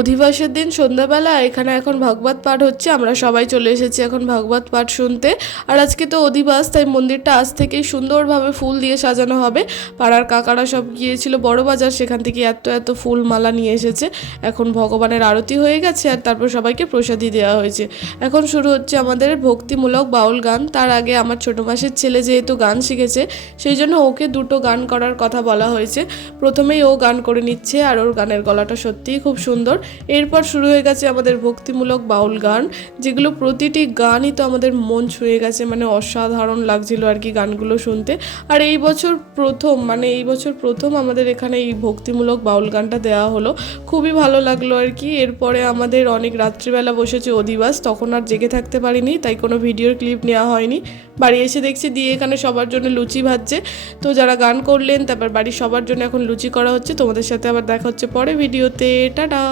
অধিবাসের দিন সন্ধ্যাবেলা এখানে এখন ভাগবত পাঠ হচ্ছে, আমরা সবাই চলে এসেছি এখন ভাগবত পাঠ শুনতে। আর আজকে তো অধিবাস, তাই মন্দিরটা আজ থেকেই সুন্দরভাবে ফুল দিয়ে সাজানো হবে। পাড়ার কাকারা সব গিয়েছিল বড় বাজার, সেখান থেকে এত এত ফুল মালা নিয়ে এসেছে। এখন ভগবানের আরতি হয়ে গেছে আর তারপর সবাইকে প্রসাদী দেওয়া হয়েছে। এখন শুরু হচ্ছে আমাদের ভক্তিমূলক বাউল গান। তার আগে আমার ছোটো মাসির ছেলে যেহেতু গান শিখেছে, সেই জন্য ওকে দুটো গান করার কথা বলা হয়েছে। প্রথমেই ও গান করে নিচ্ছে আর ওর গানের গলাটা সত্যিই খুব সুন্দর। এরপর শুরু হয়ে গেছে আমাদের ভক্তিমূলক বাউল গান, যেগুলো প্রতিটি গানই তো আমাদের মন ছুঁয়ে গেছে, মানে অসাধারণ লাগছিল আর কি গানগুলো শুনতে। আর এই বছর প্রথম আমাদের এখানে এই ভক্তিমূলক বাউল গানটা দেওয়া হলো, খুবই ভালো লাগলো আর কি। এরপরে আমাদের অনেক রাত্রিবেলা বসেছে অধিবাস, তখন আর জেগে থাকতে পারিনি, তাই কোনো ভিডিওর ক্লিপ নেওয়া হয়নি। বাড়ি এসে দেখছি দিয়ে এখানে সবার জন্য লুচি ভাজছে। তো যারা গান করলেন তারপর বাড়ির সবার জন্য এখন লুচি করা হচ্ছে। তোমাদের সাথে আবার দেখা হচ্ছে পরে ভিডিওতে। টাটা।